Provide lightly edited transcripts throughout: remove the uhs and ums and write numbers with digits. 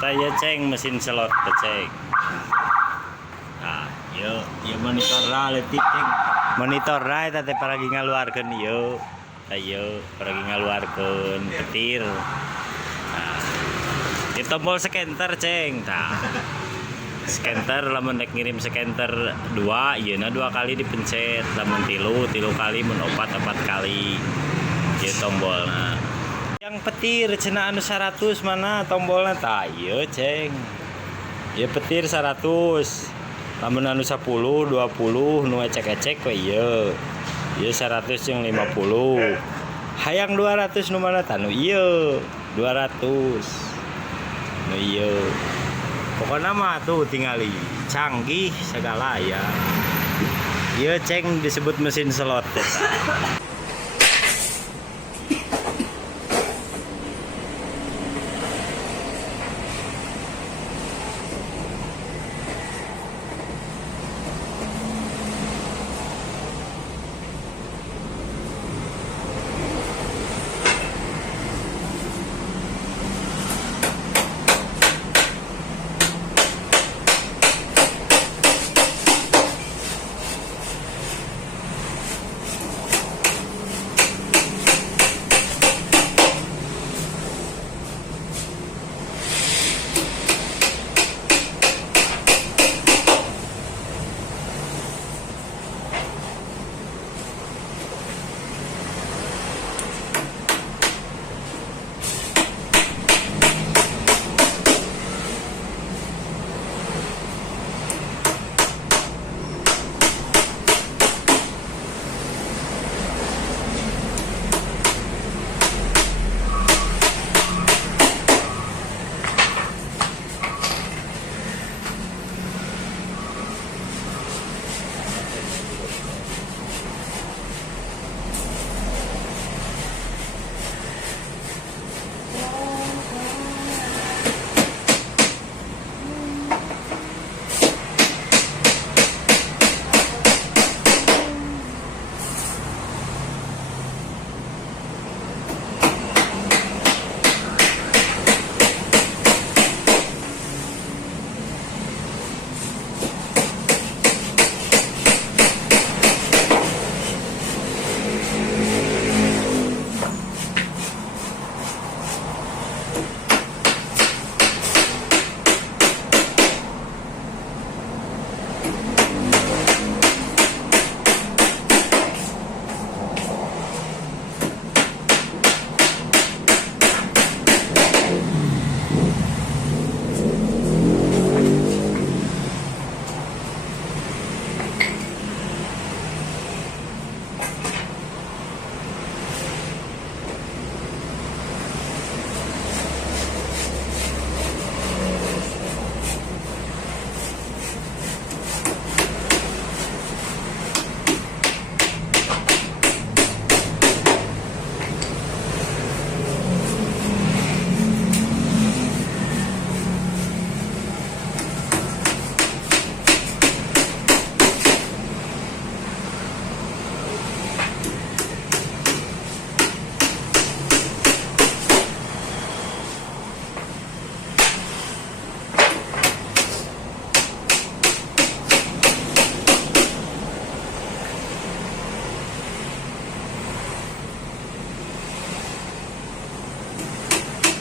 Saya ceng mesin slot ceng. Nah, yuk monitor lah letik ceng. Monitor lah tadi pergi ngaluarkan yuk. Ayo pergi ngaluarkan petir. Nah, di tombol skenter ceng. Nah, skenter lamun nek ngirim skenter 2, iya nah 2 kali dipencet, lamun tilu kali, mun 4 kali. Ieu tombolna. Yang petir cenah anu 100 mana tombolna tah ieu ceng. Ieu petir 100. Lamun anu 10, 20 nu ecek-ecek we ieu. Ieu 100 jeung 50. Hayang 200 nu mana tah nu ieu 200. Nu ieu. Pokoknya mah tuh tinggali canggih segala ya. Ieu ceng disebut mesin slot eta.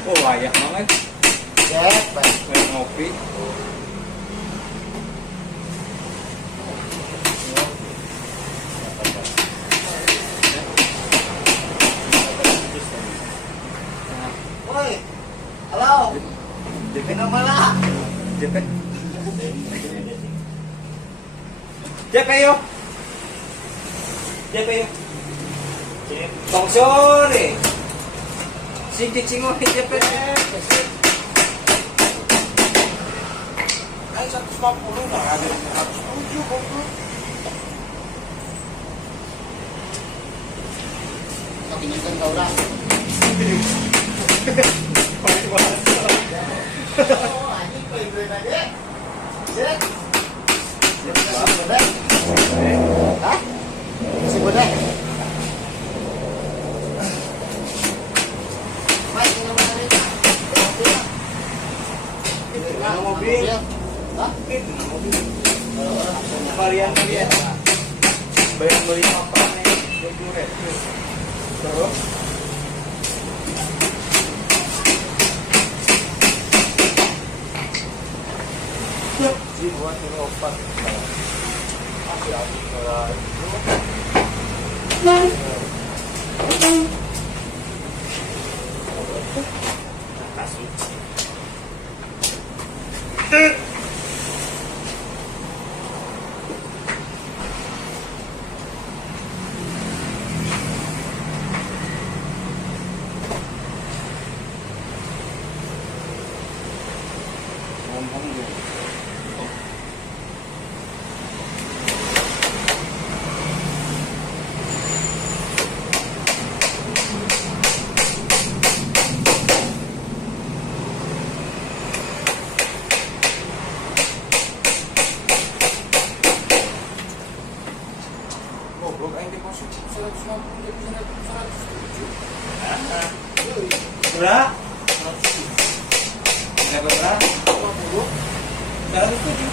Oh layak banget. Cek, baik. Kayak ngopi. Woi, halo. Kenapa lah? Jepet. Jepet yo. Jepet yo. Tong sore. Sing cingok jepet. Ay, 150 lah, ada 107 goblok. Tapi nonton kau lah. Oh, anjing beli-beli aja. Cek. Hah? Si bodek. Nama mobil. Hah? Itu nama mobil. Kalian. Bayar beli apa nih? 20.000. Terus. Buat ini opat. Masih ada ngomong dulu. Goblok aing deposit 150 jadi 107. Berapa? Berapa berapa? 50. 107.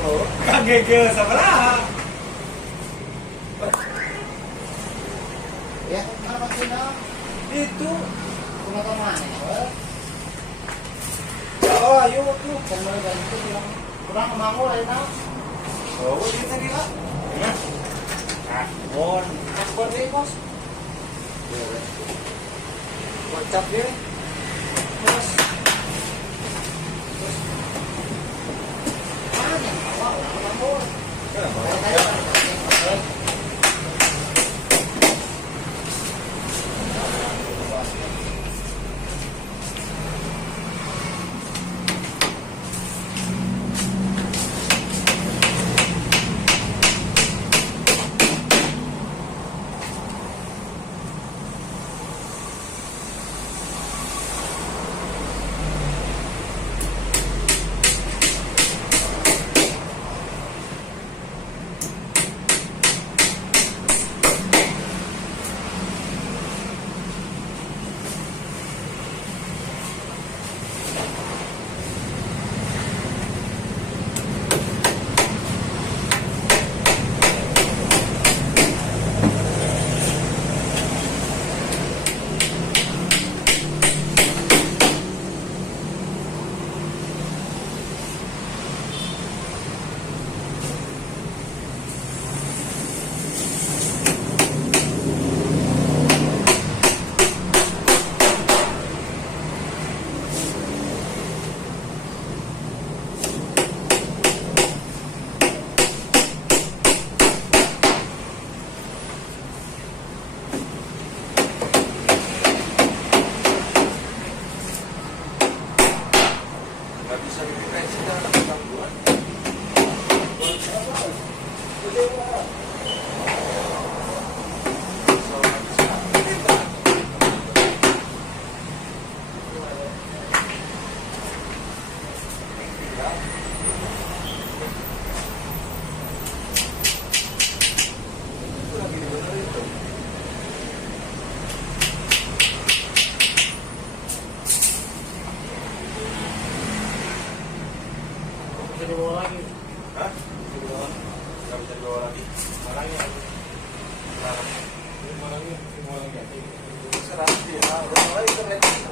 Oh, kagak ke seberapa? Ya, mana maksudnya? Itu. Cuma kemana? Oh, ayo tuh. Kembali dari itu bilang kurang mau lah itu. Oh, ini tadi lah. Ya. Bon, paspor deh, Bos. WhatsApp dia. Bos. Mana yang bawa orang mau? Nggak bisa dideteksi dalam gangguan. Bisa dibawa lagi. Hah? Nggak bisa dibawa lagi. Malangnya. Nah, Malangnya dibawa lagi. serah dia. Udah mulai internet.